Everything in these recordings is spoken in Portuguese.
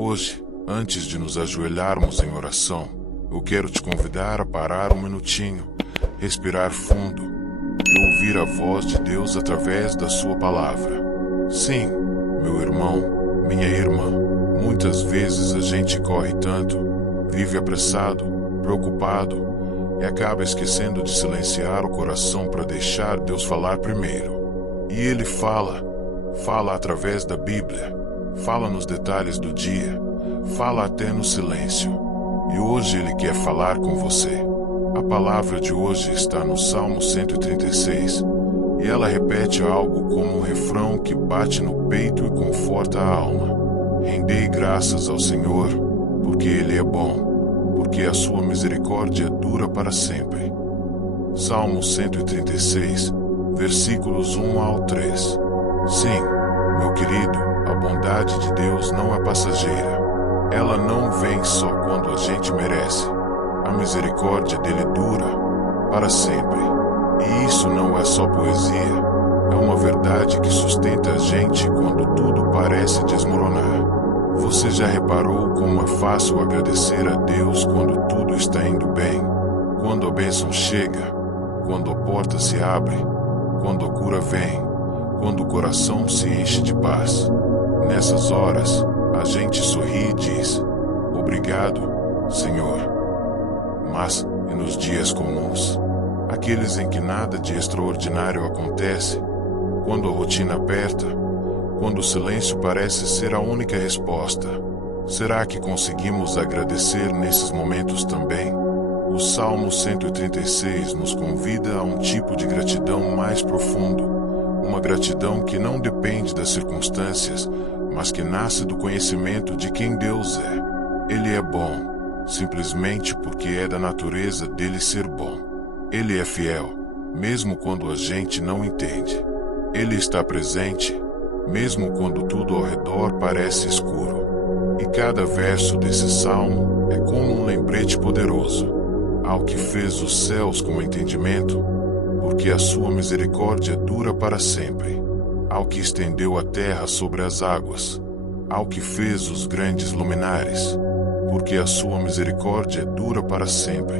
Hoje, antes de nos ajoelharmos em oração, eu quero te convidar a parar um minutinho, respirar fundo e ouvir a voz de Deus através da sua palavra. Sim, meu irmão, minha irmã, muitas vezes a gente corre tanto, vive apressado, preocupado e acaba esquecendo de silenciar o coração para deixar Deus falar primeiro. E Ele fala através da Bíblia, fala nos detalhes do dia, fala até no silêncio. E hoje Ele quer falar com você. A palavra de hoje está no Salmo 136, e ela repete algo como um refrão que bate no peito e conforta a alma. Rendei graças ao Senhor, porque Ele é bom, porque a sua misericórdia dura para sempre. Salmo 136, versículos 1 ao 3. Sim, meu querido, a bondade de Deus não é passageira. Ela não vem só quando a gente merece. A misericórdia dele dura para sempre. E isso não é só poesia, é uma verdade que sustenta a gente quando tudo parece desmoronar. Você já reparou como é fácil agradecer a Deus quando tudo está indo bem? Quando a bênção chega, quando a porta se abre, quando a cura vem, quando o coração se enche de paz. Nessas horas, a gente sorri e diz: obrigado, Senhor. Mas, e nos dias comuns? Aqueles em que nada de extraordinário acontece? Quando a rotina aperta? Quando o silêncio parece ser a única resposta? Será que conseguimos agradecer nesses momentos também? O Salmo 136 nos convida a um tipo de gratidão mais profundo, uma gratidão que não depende das circunstâncias, mas que nasce do conhecimento de quem Deus é. Ele é bom, simplesmente porque é da natureza dele ser bom. Ele é fiel, mesmo quando a gente não entende. Ele está presente, mesmo quando tudo ao redor parece escuro. E cada verso desse salmo é como um lembrete poderoso. Ao que fez os céus com entendimento, porque a sua misericórdia dura para sempre. Ao que estendeu a terra sobre as águas, ao que fez os grandes luminares, porque a sua misericórdia dura para sempre.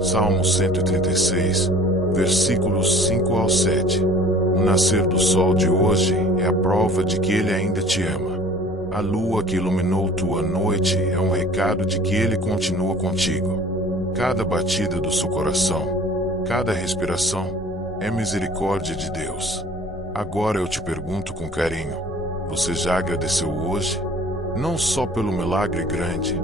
Salmo 136, versículos 5 ao 7. O nascer do sol de hoje é a prova de que Ele ainda te ama. A lua que iluminou tua noite é um recado de que Ele continua contigo. Cada batida do seu coração, cada respiração, é misericórdia de Deus. Agora eu te pergunto com carinho: você já agradeceu hoje? Não só pelo milagre grande,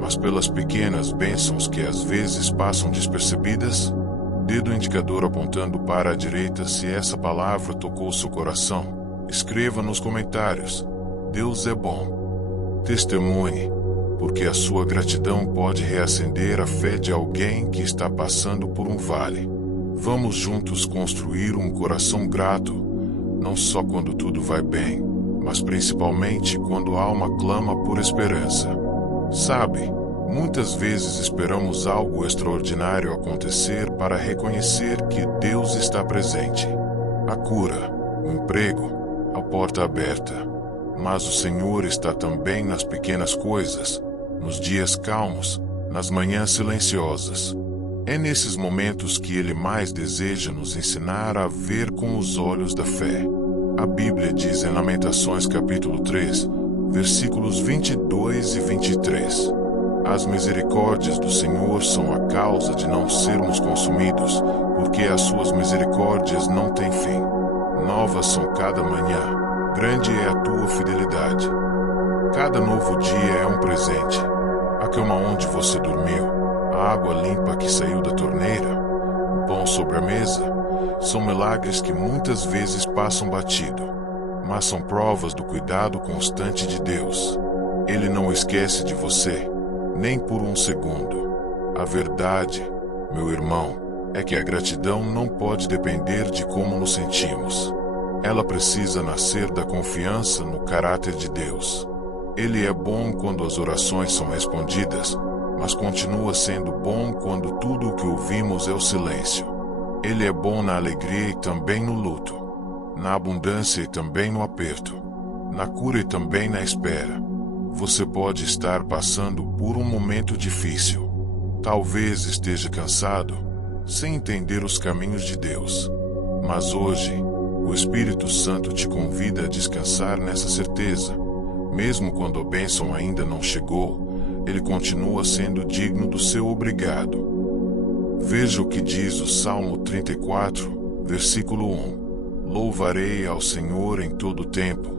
mas pelas pequenas bênçãos que às vezes passam despercebidas? Dedo indicador apontando para a direita se essa palavra tocou seu coração. Escreva nos comentários: Deus é bom. Testemunhe, porque a sua gratidão pode reacender a fé de alguém que está passando por um vale. Vamos juntos construir um coração grato, não só quando tudo vai bem, mas principalmente quando a alma clama por esperança. Sabe, muitas vezes esperamos algo extraordinário acontecer para reconhecer que Deus está presente. A cura, o emprego, a porta aberta. Mas o Senhor está também nas pequenas coisas, nos dias calmos, nas manhãs silenciosas. É nesses momentos que Ele mais deseja nos ensinar a ver com os olhos da fé. A Bíblia diz em Lamentações capítulo 3, versículos 22 e 23. As misericórdias do Senhor são a causa de não sermos consumidos, porque as suas misericórdias não têm fim. Novas são cada manhã, grande é a tua fidelidade. Cada novo dia é um presente. A cama onde você dormiu, a água limpa que saiu da torneira, o pão sobre a mesa, são milagres que muitas vezes passam batido, mas são provas do cuidado constante de Deus. Ele não esquece de você, nem por um segundo. A verdade, meu irmão, é que a gratidão não pode depender de como nos sentimos. Ela precisa nascer da confiança no caráter de Deus. Ele é bom quando as orações são respondidas, mas continua sendo bom quando tudo o que ouvimos é o silêncio. Ele é bom na alegria e também no luto, na abundância e também no aperto, na cura e também na espera. Você pode estar passando por um momento difícil. Talvez esteja cansado, sem entender os caminhos de Deus. Mas hoje, o Espírito Santo te convida a descansar nessa certeza. Mesmo quando a bênção ainda não chegou, Ele continua sendo digno do seu obrigado. Veja o que diz o Salmo 34, versículo 1. Louvarei ao Senhor em todo o tempo.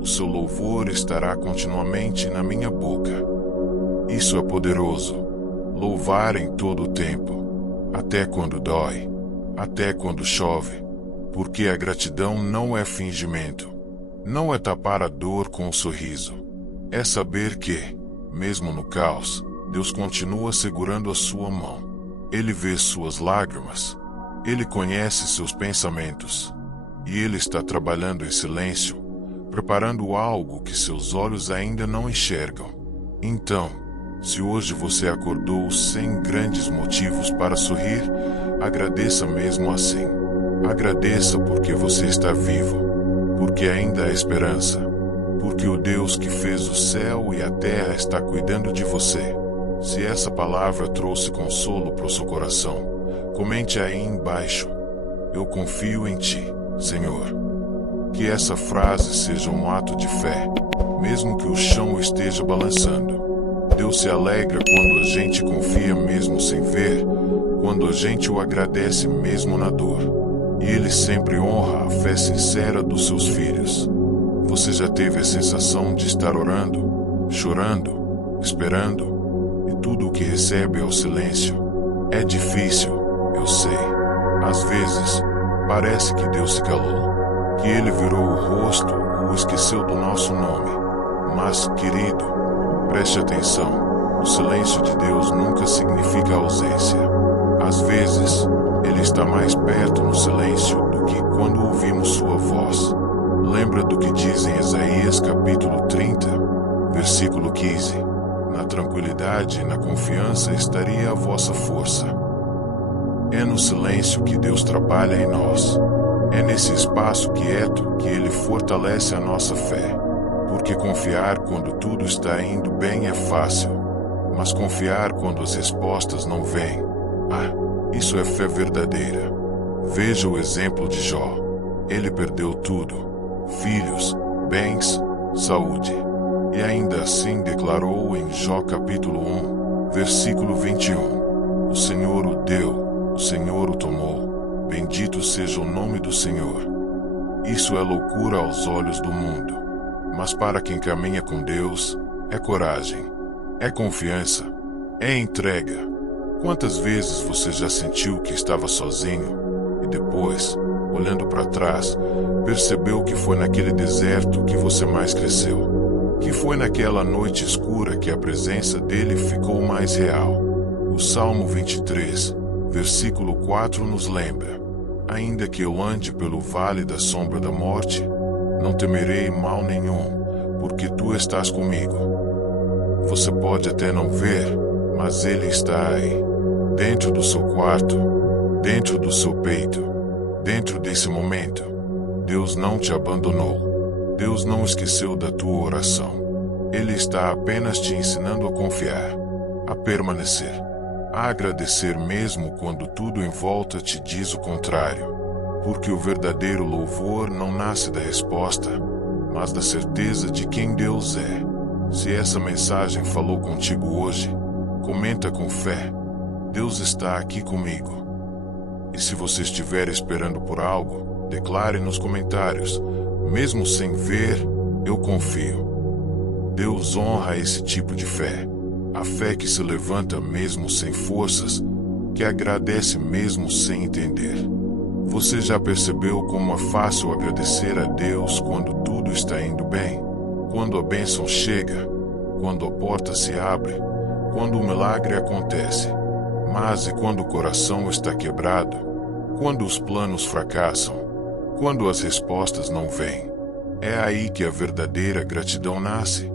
O seu louvor estará continuamente na minha boca. Isso é poderoso. Louvar em todo o tempo. Até quando dói. Até quando chove. Porque a gratidão não é fingimento. Não é tapar a dor com um sorriso. É saber que, mesmo no caos, Deus continua segurando a sua mão. Ele vê suas lágrimas. Ele conhece seus pensamentos. E Ele está trabalhando em silêncio, preparando algo que seus olhos ainda não enxergam. Então, se hoje você acordou sem grandes motivos para sorrir, agradeça mesmo assim. Agradeça porque você está vivo, porque ainda há esperança, porque o Deus que fez o céu e a terra está cuidando de você. Se essa palavra trouxe consolo para o seu coração, comente aí embaixo. Eu confio em Ti, Senhor. Que essa frase seja um ato de fé, mesmo que o chão esteja balançando. Deus se alegra quando a gente confia mesmo sem ver, quando a gente o agradece mesmo na dor. E Ele sempre honra a fé sincera dos seus filhos. Você já teve a sensação de estar orando, chorando, esperando, e tudo o que recebe é o silêncio? É difícil, eu sei. Às vezes, parece que Deus se calou, que Ele virou o rosto ou esqueceu do nosso nome. Mas, querido, preste atenção, o silêncio de Deus nunca significa ausência. Às vezes, Ele está mais perto no silêncio do que quando ouvimos sua voz. Lembra do que diz em Isaías capítulo 30, versículo 15. Na tranquilidade e na confiança estaria a vossa força. É no silêncio que Deus trabalha em nós. É nesse espaço quieto que Ele fortalece a nossa fé. Porque confiar quando tudo está indo bem é fácil. Mas confiar quando as respostas não vêm, isso é fé verdadeira. Veja o exemplo de Jó. Ele perdeu tudo: filhos, bens, saúde. E ainda assim declarou em Jó capítulo 1, versículo 21. O Senhor o deu, o Senhor o tomou. Bendito seja o nome do Senhor. Isso é loucura aos olhos do mundo. Mas para quem caminha com Deus, é coragem, é confiança, é entrega. Quantas vezes você já sentiu que estava sozinho e depois, olhando para trás, percebeu que foi naquele deserto que você mais cresceu? Que foi naquela noite escura que a presença dele ficou mais real? O Salmo 23, versículo 4 nos lembra: ainda que eu ande pelo vale da sombra da morte, não temerei mal nenhum, porque tu estás comigo. Você pode até não ver, mas Ele está aí. Dentro do seu quarto, dentro do seu peito, dentro desse momento. Deus não te abandonou. Deus não esqueceu da tua oração. Ele está apenas te ensinando a confiar, a permanecer, a agradecer mesmo quando tudo em volta te diz o contrário. Porque o verdadeiro louvor não nasce da resposta, mas da certeza de quem Deus é. Se essa mensagem falou contigo hoje, comenta com fé: Deus está aqui comigo. E se você estiver esperando por algo, declare nos comentários: mesmo sem ver, eu confio. Deus honra esse tipo de fé. A fé que se levanta mesmo sem forças, que agradece mesmo sem entender. Você já percebeu como é fácil agradecer a Deus quando tudo está indo bem? Quando a bênção chega, quando a porta se abre, quando o milagre acontece. Mas e quando o coração está quebrado? Quando os planos fracassam? Quando as respostas não vêm? É aí que a verdadeira gratidão nasce.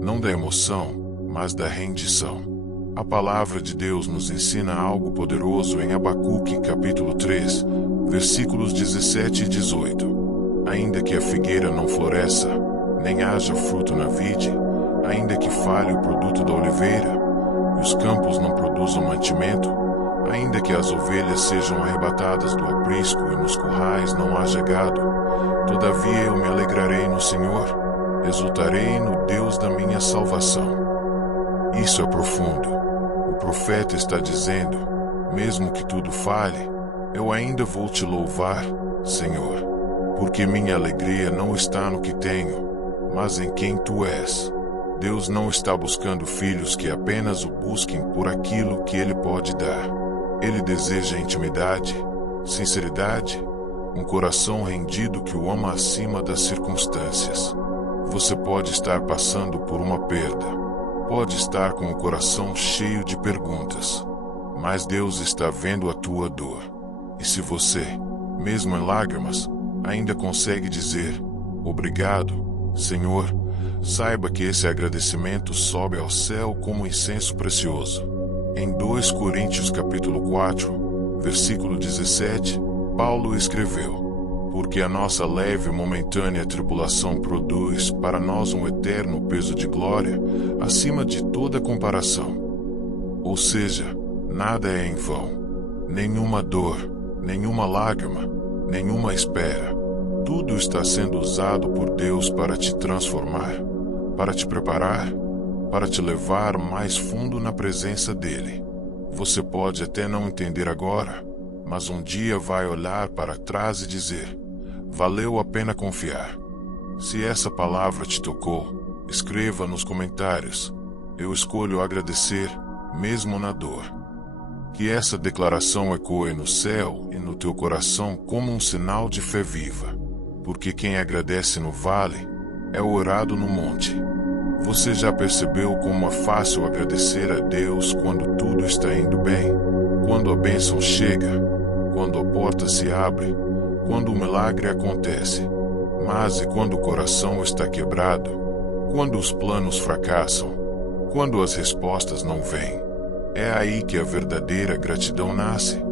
Não da emoção, mas da rendição. A palavra de Deus nos ensina algo poderoso em Abacuque capítulo 3, versículos 17 e 18. Ainda que a figueira não floresça, nem haja fruto na vide, ainda que falhe o produto da oliveira, e os campos não produzam mantimento, ainda que as ovelhas sejam arrebatadas do aprisco e nos currais não haja gado, todavia eu me alegrarei no Senhor, exultarei no Deus da minha salvação. Isso é profundo. O profeta está dizendo, mesmo que tudo falhe, eu ainda vou te louvar, Senhor, porque minha alegria não está no que tenho, mas em quem tu és. Deus não está buscando filhos que apenas o busquem por aquilo que Ele pode dar. Ele deseja intimidade, sinceridade, um coração rendido que o ama acima das circunstâncias. Você pode estar passando por uma perda, pode estar com o coração cheio de perguntas, mas Deus está vendo a tua dor. E se você, mesmo em lágrimas, ainda consegue dizer, obrigado, Senhor, saiba que esse agradecimento sobe ao céu como incenso precioso. Em 2 Coríntios capítulo 4, versículo 17, Paulo escreveu, porque a nossa leve e momentânea tribulação produz para nós um eterno peso de glória acima de toda comparação. Ou seja, nada é em vão, nenhuma dor, nenhuma lágrima, nenhuma espera. Tudo está sendo usado por Deus para te transformar, para te preparar, para te levar mais fundo na presença dEle. Você pode até não entender agora, mas um dia vai olhar para trás e dizer, valeu a pena confiar. Se essa palavra te tocou, escreva nos comentários, eu escolho agradecer, mesmo na dor. Que essa declaração ecoe no céu e no teu coração como um sinal de fé viva. Porque quem agradece no vale é orado no monte. Você já percebeu como é fácil agradecer a Deus quando tudo está indo bem? Quando a bênção chega, quando a porta se abre, quando o milagre acontece. Mas e quando o coração está quebrado? Quando os planos fracassam? Quando as respostas não vêm? É aí que a verdadeira gratidão nasce.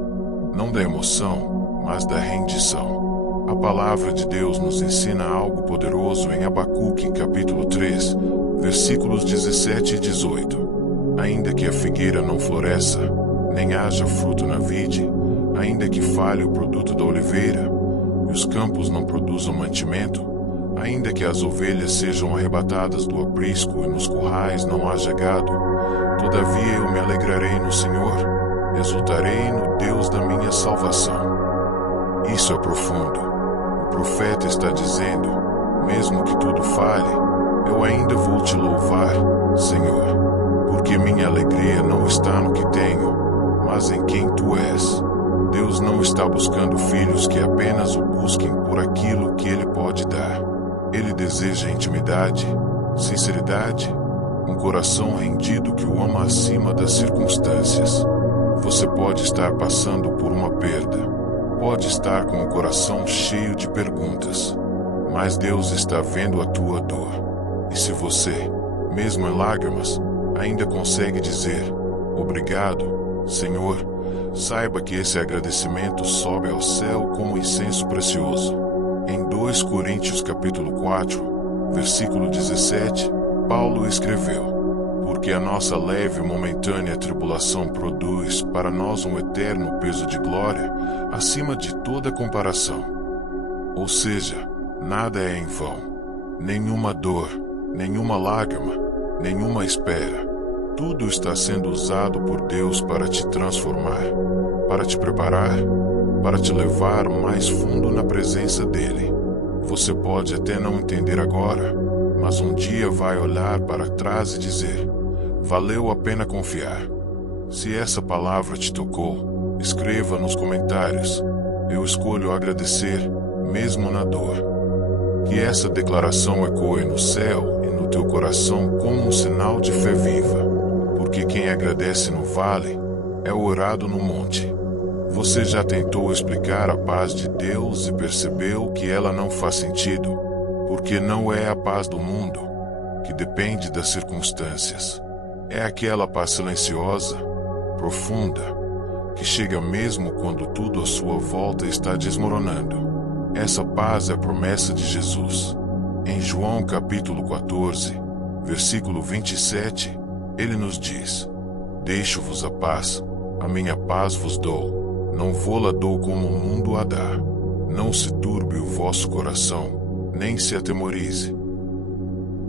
Não da emoção, mas da rendição. A palavra de Deus nos ensina algo poderoso em Abacuque capítulo 3, versículos 17 e 18. Ainda que a figueira não floresça, nem haja fruto na vide, ainda que falhe o produto da oliveira, e os campos não produzam mantimento, ainda que as ovelhas sejam arrebatadas do aprisco e nos currais não haja gado, todavia eu me alegrarei no Senhor, exultarei no Deus da minha salvação. Isso é profundo. O profeta está dizendo, mesmo que tudo falhe, eu ainda vou te louvar, Senhor, porque minha alegria não está no que tenho, mas em quem tu és. Deus não está buscando filhos que apenas o busquem por aquilo que Ele pode dar. Ele deseja intimidade, sinceridade, um coração rendido que o ama acima das circunstâncias. Você pode estar passando por uma perda, pode estar com o coração cheio de perguntas, mas Deus está vendo a tua dor. E se você, mesmo em lágrimas, ainda consegue dizer, obrigado, Senhor, saiba que esse agradecimento sobe ao céu como incenso precioso. Em 2 Coríntios capítulo 4, versículo 17, Paulo escreveu, porque a nossa leve e momentânea tribulação produz para nós um eterno peso de glória acima de toda comparação. Ou seja, nada é em vão, nenhuma dor, nenhuma lágrima, nenhuma espera. Tudo está sendo usado por Deus para te transformar, para te preparar, para te levar mais fundo na presença dEle. Você pode até não entender agora, mas um dia vai olhar para trás e dizer, valeu a pena confiar. Se essa palavra te tocou, escreva nos comentários, eu escolho agradecer, mesmo na dor. Que essa declaração ecoe no céu e no teu coração como um sinal de fé viva. Porque quem agradece no vale é orado no monte. Você já tentou explicar a paz de Deus e percebeu que ela não faz sentido? Porque não é a paz do mundo, que depende das circunstâncias. É aquela paz silenciosa, profunda, que chega mesmo quando tudo à sua volta está desmoronando. Essa paz é a promessa de Jesus. Em João capítulo 14, versículo 27, ele nos diz: Deixo-vos a paz, a minha paz vos dou, não vô-la dou como o mundo a dá. Não se turbe o vosso coração, nem se atemorize.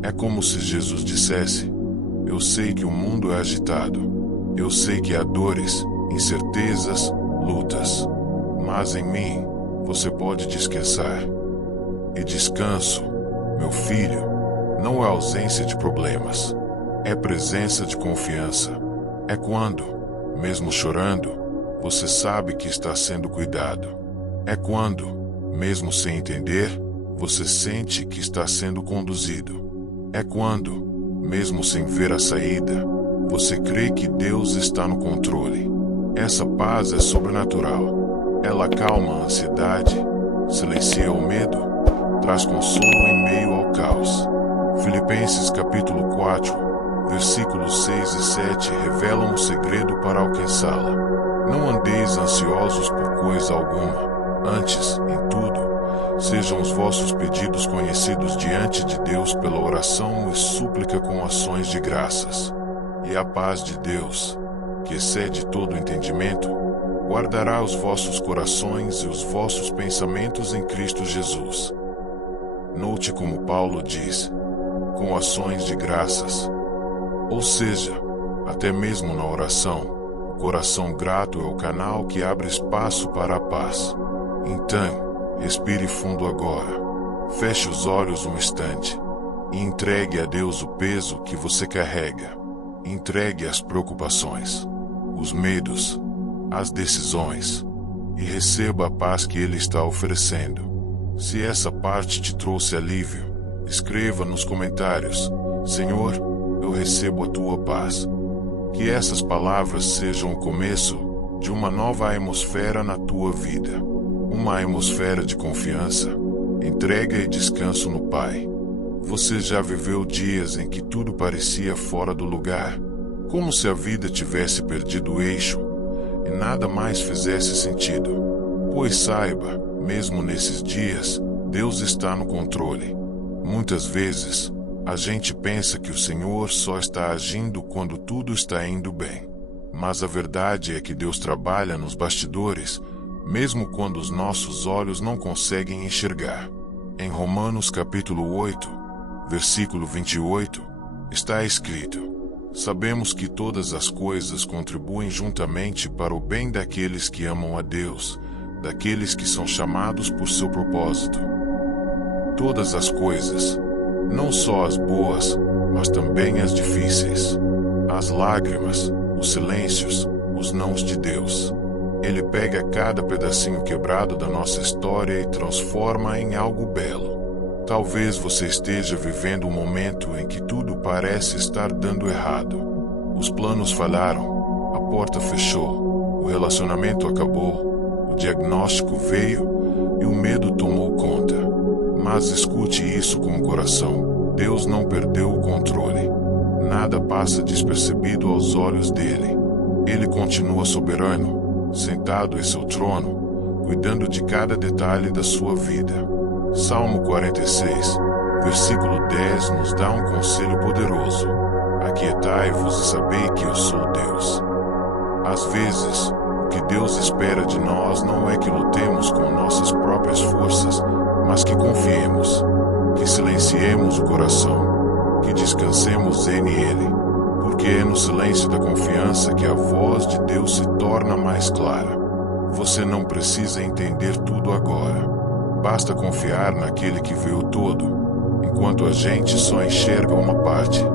É como se Jesus dissesse: Eu sei que o mundo é agitado, eu sei que há dores, incertezas, lutas, mas em mim você pode descansar. E descanso, meu filho, não é ausência de problemas, é presença de confiança. É quando, mesmo chorando, você sabe que está sendo cuidado. É quando, mesmo sem entender, você sente que está sendo conduzido. É quando, mesmo sem ver a saída, você crê que Deus está no controle. Essa paz é sobrenatural. Ela acalma a ansiedade, silencia o medo, traz consolo em meio ao caos. Filipenses capítulo 4, versículos 6 e 7 revelam o segredo para alcançá-la. Não andeis ansiosos por coisa alguma. Antes, em tudo, sejam os vossos pedidos conhecidos diante de Deus pela oração e súplica com ações de graças. E a paz de Deus, que excede todo entendimento, guardará os vossos corações e os vossos pensamentos em Cristo Jesus. Note como Paulo diz: com ações de graças. Ou seja, até mesmo na oração, o coração grato é o canal que abre espaço para a paz. Então, respire fundo agora. Feche os olhos um instante e entregue a Deus o peso que você carrega. Entregue as preocupações, os medos, as decisões e receba a paz que Ele está oferecendo. Se essa parte te trouxe alívio, escreva nos comentários: Senhor, eu recebo a tua paz. Que essas palavras sejam o começo de uma nova atmosfera na tua vida. Uma atmosfera de confiança, entrega e descanso no Pai. Você já viveu dias em que tudo parecia fora do lugar, como se a vida tivesse perdido o eixo e nada mais fizesse sentido? Pois saiba, mesmo nesses dias, Deus está no controle. Muitas vezes, a gente pensa que o Senhor só está agindo quando tudo está indo bem. Mas a verdade é que Deus trabalha nos bastidores, mesmo quando os nossos olhos não conseguem enxergar. Em Romanos capítulo 8, versículo 28, está escrito: Sabemos que todas as coisas contribuem juntamente para o bem daqueles que amam a Deus, daqueles que são chamados por seu propósito. Todas as coisas, não só as boas, mas também as difíceis, as lágrimas, os silêncios, os nãos de Deus. Ele pega cada pedacinho quebrado da nossa história e transforma em algo belo. Talvez você esteja vivendo um momento em que tudo parece estar dando errado. Os planos falharam, a porta fechou, o relacionamento acabou, o diagnóstico veio e o medo tomou conta. Mas escute isso com o coração: Deus não perdeu o controle. Nada passa despercebido aos olhos dele. Ele continua soberano, sentado em seu trono, cuidando de cada detalhe da sua vida. Salmo 46, versículo 10 nos dá um conselho poderoso: Aquietai-vos e sabei que eu sou Deus. Às vezes, o que Deus espera de nós não é que lutemos com nossas próprias forças, mas que confiemos, que silenciemos o coração, que descansemos em Ele, porque é no silêncio da confiança que a voz de Deus se torna mais clara. Você não precisa entender tudo agora. Basta confiar naquele que vê o todo, enquanto a gente só enxerga uma parte.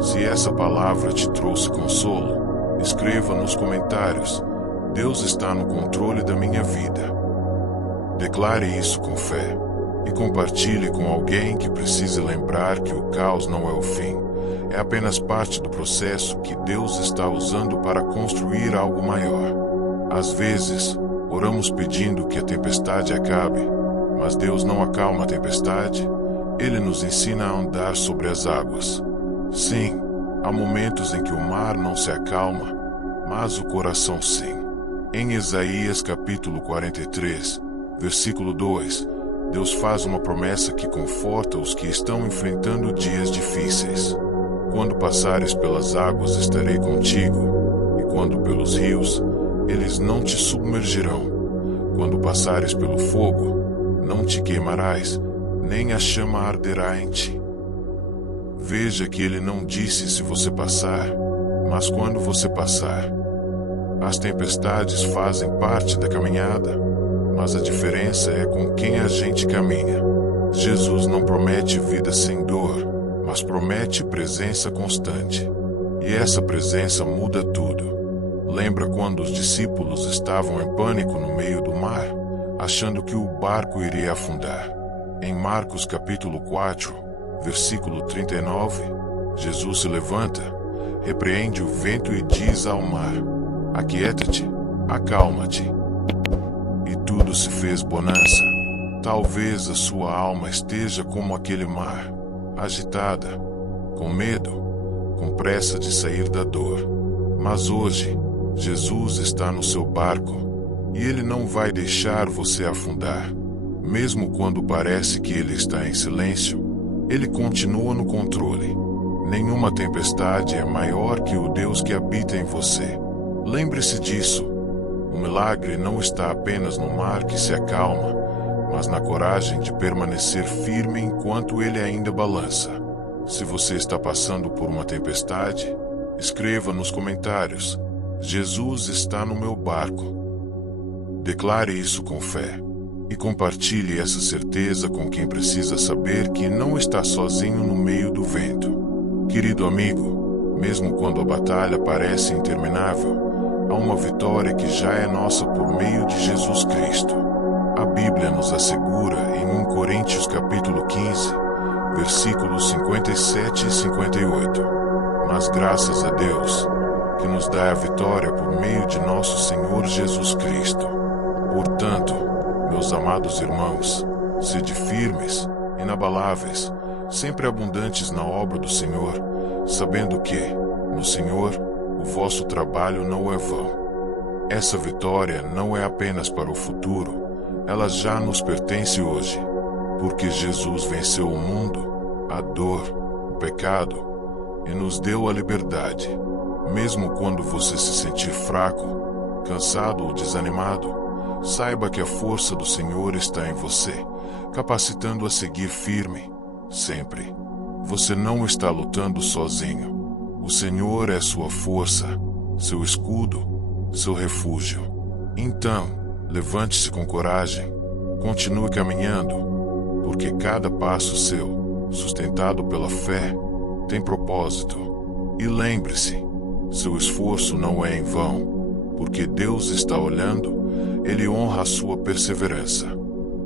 Se essa palavra te trouxe consolo, escreva nos comentários: Deus está no controle da minha vida. Declare isso com fé e compartilhe com alguém que precise lembrar que o caos não é o fim. É apenas parte do processo que Deus está usando para construir algo maior. Às vezes, oramos pedindo que a tempestade acabe, mas Deus não acalma a tempestade. Ele nos ensina a andar sobre as águas. Sim, há momentos em que o mar não se acalma, mas o coração sim. Em Isaías capítulo 43, versículo 2, Deus faz uma promessa que conforta os que estão enfrentando dias difíceis. Quando passares pelas águas, estarei contigo, e quando pelos rios, eles não te submergirão. Quando passares pelo fogo, não te queimarás, nem a chama arderá em ti. Veja que ele não disse se você passar, mas quando você passar. As tempestades fazem parte da caminhada, mas a diferença é com quem a gente caminha. Jesus não promete vida sem dor, mas promete presença constante. E essa presença muda tudo. Lembra quando os discípulos estavam em pânico no meio do mar, achando que o barco iria afundar? Em Marcos capítulo 4, versículo 39, Jesus se levanta, repreende o vento e diz ao mar: aquieta-te, acalma-te. E tudo se fez bonança. Talvez a sua alma esteja como aquele mar, agitada, com medo, com pressa de sair da dor. Mas hoje, Jesus está no seu barco, e Ele não vai deixar você afundar. Mesmo quando parece que Ele está em silêncio, Ele continua no controle. Nenhuma tempestade é maior que o Deus que habita em você. Lembre-se disso. O milagre não está apenas no mar que se acalma, mas na coragem de permanecer firme enquanto ele ainda balança. Se você está passando por uma tempestade, escreva nos comentários: Jesus está no meu barco. Declare isso com fé e compartilhe essa certeza com quem precisa saber que não está sozinho no meio do vento. Querido amigo, mesmo quando a batalha parece interminável, há uma vitória que já é nossa por meio de Jesus Cristo. A Bíblia nos assegura em 1 Coríntios capítulo 15, versículos 57 e 58. Mas graças a Deus, que nos dá a vitória por meio de nosso Senhor Jesus Cristo. Portanto, meus amados irmãos, sede firmes, inabaláveis, sempre abundantes na obra do Senhor, sabendo que, no Senhor, o vosso trabalho não é vão. Essa vitória não é apenas para o futuro, ela já nos pertence hoje, porque Jesus venceu o mundo, a dor, o pecado, e nos deu a liberdade. Mesmo quando você se sentir fraco, cansado ou desanimado, saiba que a força do Senhor está em você, capacitando a seguir firme, sempre. Você não está lutando sozinho. O Senhor é sua força, seu escudo, seu refúgio. Então, levante-se com coragem, continue caminhando, porque cada passo seu, sustentado pela fé, tem propósito. E lembre-se, seu esforço não é em vão, porque Deus está olhando, Ele honra a sua perseverança.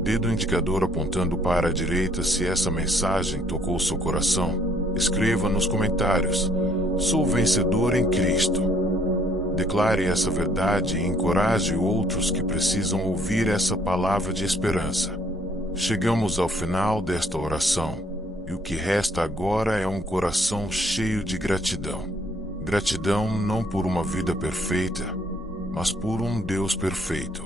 Dedo indicador apontando para a direita se essa mensagem tocou seu coração. Escreva nos comentários: sou vencedor em Cristo. Declare essa verdade e encoraje outros que precisam ouvir essa palavra de esperança. Chegamos ao final desta oração, e o que resta agora é um coração cheio de gratidão. Gratidão não por uma vida perfeita, mas por um Deus perfeito.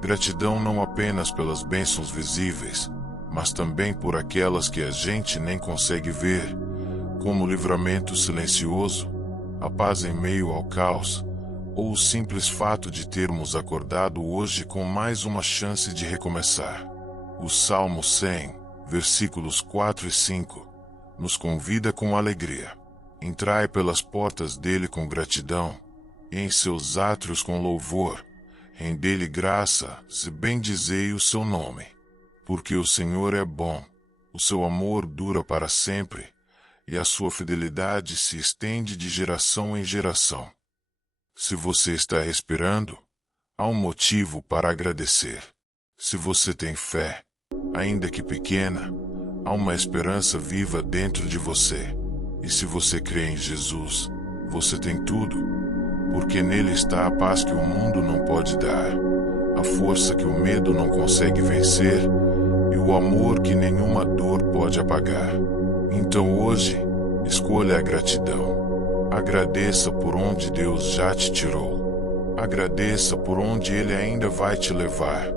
Gratidão não apenas pelas bênçãos visíveis, mas também por aquelas que a gente nem consegue ver, como o livramento silencioso, a paz em meio ao caos, ou o simples fato de termos acordado hoje com mais uma chance de recomeçar. O Salmo 100, versículos 4 e 5, nos convida com alegria. Entrai pelas portas dele com gratidão, e em seus átrios com louvor. Rendei-lhe graça, se bendizei o seu nome. Porque o Senhor é bom, o seu amor dura para sempre, e a sua fidelidade se estende de geração em geração. Se você está respirando, há um motivo para agradecer. Se você tem fé, ainda que pequena, há uma esperança viva dentro de você. E se você crê em Jesus, você tem tudo, porque nele está a paz que o mundo não pode dar, a força que o medo não consegue vencer e o amor que nenhuma dor pode apagar. Então hoje, escolha a gratidão. Agradeça por onde Deus já te tirou. Agradeça por onde Ele ainda vai te levar.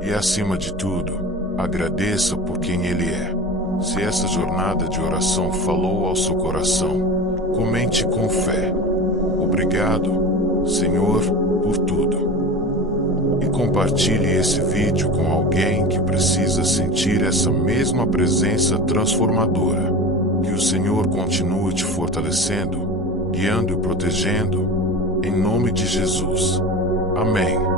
E acima de tudo, agradeça por quem Ele é. Se essa jornada de oração falou ao seu coração, Comente com fé. Obrigado, Senhor, por tudo. E compartilhe esse vídeo com alguém que precisa sentir essa mesma presença transformadora. Que o Senhor continue te fortalecendo, guiando e protegendo, em nome de Jesus. Amém.